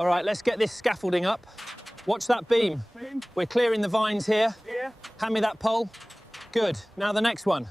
All right, let's get this scaffolding up. Watch that beam. We're clearing the vines here. Yeah. Hand me that pole. Good. Now the next one.